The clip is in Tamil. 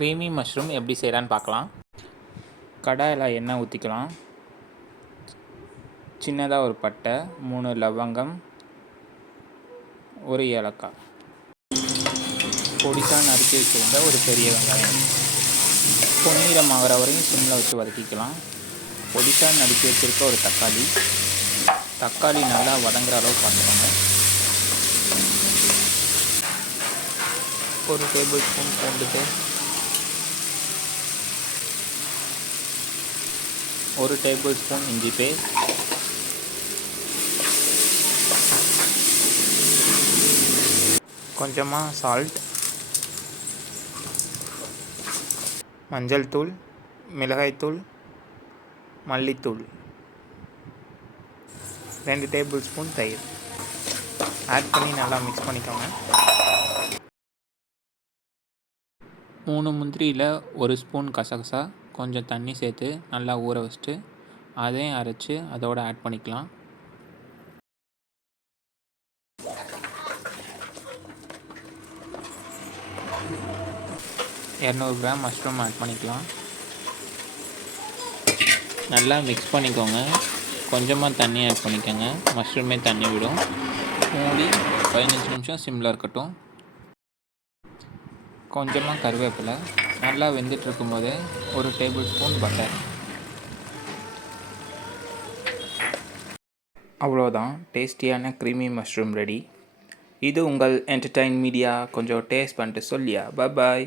க்ரீமி மஷ்ரூம் எப்படி செய்யலான்னு பார்க்கலாம். கடாயில் எண்ணெய் ஊற்றிக்கலாம். சின்னதாக ஒரு பட்டை, 3 லவங்கம், ஒரு ஏலக்காய், பொடிசாக நறுக்கி வச்சுருந்த ஒரு பெரிய வெங்காயம், பொன்னிறம் ஆகிற வரையும் சிம்மில் வச்சு வதக்கிக்கலாம். பொடிசாக நறுக்கி வச்சுருக்க ஒரு தக்காளி நல்லா வதங்குற அளவு பார்த்துக்கோங்க. ஒரு டேபிள் ஸ்பூன் பூண்டு, ஒரு டேபிள் ஸ்பூன் இஞ்சி பேஸ்ட், கொஞ்சமாக சால்ட், மஞ்சள் தூள், மிளகாய்த்தூள், மல்லித்தூள், 2 டேபிள் ஸ்பூன் தயிர் ஆட் பண்ணி நல்லா மிக்ஸ் பண்ணிக்கோங்க. 3 முந்திரியில் 1 ஸ்பூன் கசகசா கொஞ்சம் தண்ணி சேர்த்து நல்லா ஊற வச்சுட்டு அதையும் அரைச்சி அதோட ஆட் பண்ணிக்கலாம். கிராம் மஷ்ரூம் ஆட் பண்ணிக்கலாம். நல்லா மிக்ஸ் பண்ணிக்கோங்க. கொஞ்சமாக தண்ணி ஆட் பண்ணிக்கோங்க. மஷ்ரூமே தண்ணி விடும். மூடி 15 நிமிஷம் சிம்மில் இருக்கட்டும். கொஞ்சமாக கருவேப்பிலை. நல்லா வெந்துட்டு இருக்கும்போதே ஒரு டேபிள் ஸ்பூன் பட்டர். அவ்வளோதான், டேஸ்டியான க்ரீமி மஷ்ரூம் ரெடி. இது உங்கள் என்டர்டைன் மீடியா. கொஞ்சம் டேஸ்ட் பண்ணிட்டு சொல்லியா. பாய்.